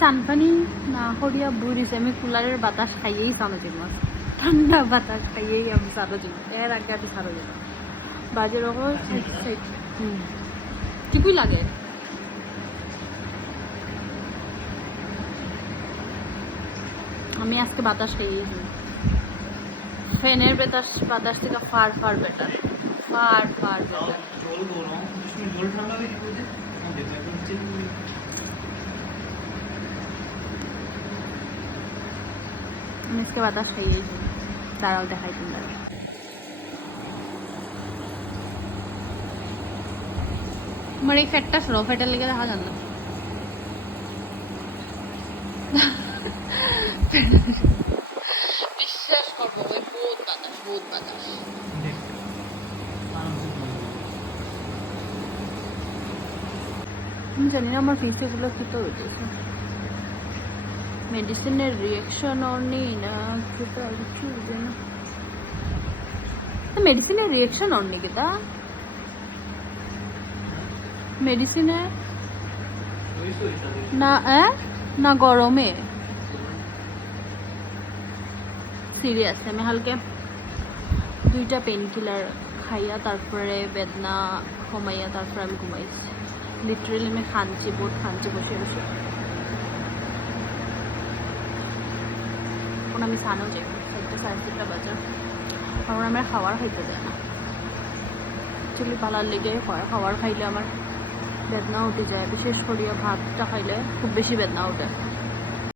চানপানি না করিয়া বুড়িছে আমি কুলারের বাতাস খাইয়েই সানো জীবন ঠান্ডা বাতাস খাইয়েই আমি সারো জীবন এর আগে আমি সারো জীবন বাজে রকম ঠিকই লাগে আমি আজকে বাতাস খাইয়েছি ফ্যানের বাতাস থেকে far far better far far better আমি আজকে বাতাস খাইয়েছি দাঁড়াও দেখাই তোমরা আমার এই ফ্যাটটা সরো ফ্যাটের লেগে দেখা যান না বিশ্বাস করবো ওই বহুত বাতাস আমি জানি না আমার ফিস এগুলো কি তো হইতেছে মেডিসিনের রিয়াকশন ওর নেই না খেতে আর কিছু হবে না মেডিসিনের রিয়াকশন ওর নেই কেতা মেডিসিনে না না গরমে সিরিয়াস আমি হালকে 2টা পেন কিলার খাইয়া তারপরে বেদনা কমাইয়া তারপরে আমি ঘুমাইছি লিটারেলি আমি খানছি বহুত খানছি বসে বসে এখন আমি সানও যাই 4:30 বাজার কারণ আমার খাবার খাইতে দেয় না অ্যাকচুয়ালি পালার লেগে খাবার খাইলে আমার বেদনা উঠে যায় বিশেষ করিয়া ভাতটা খাইলে খুব বেশি বেদনা ওঠে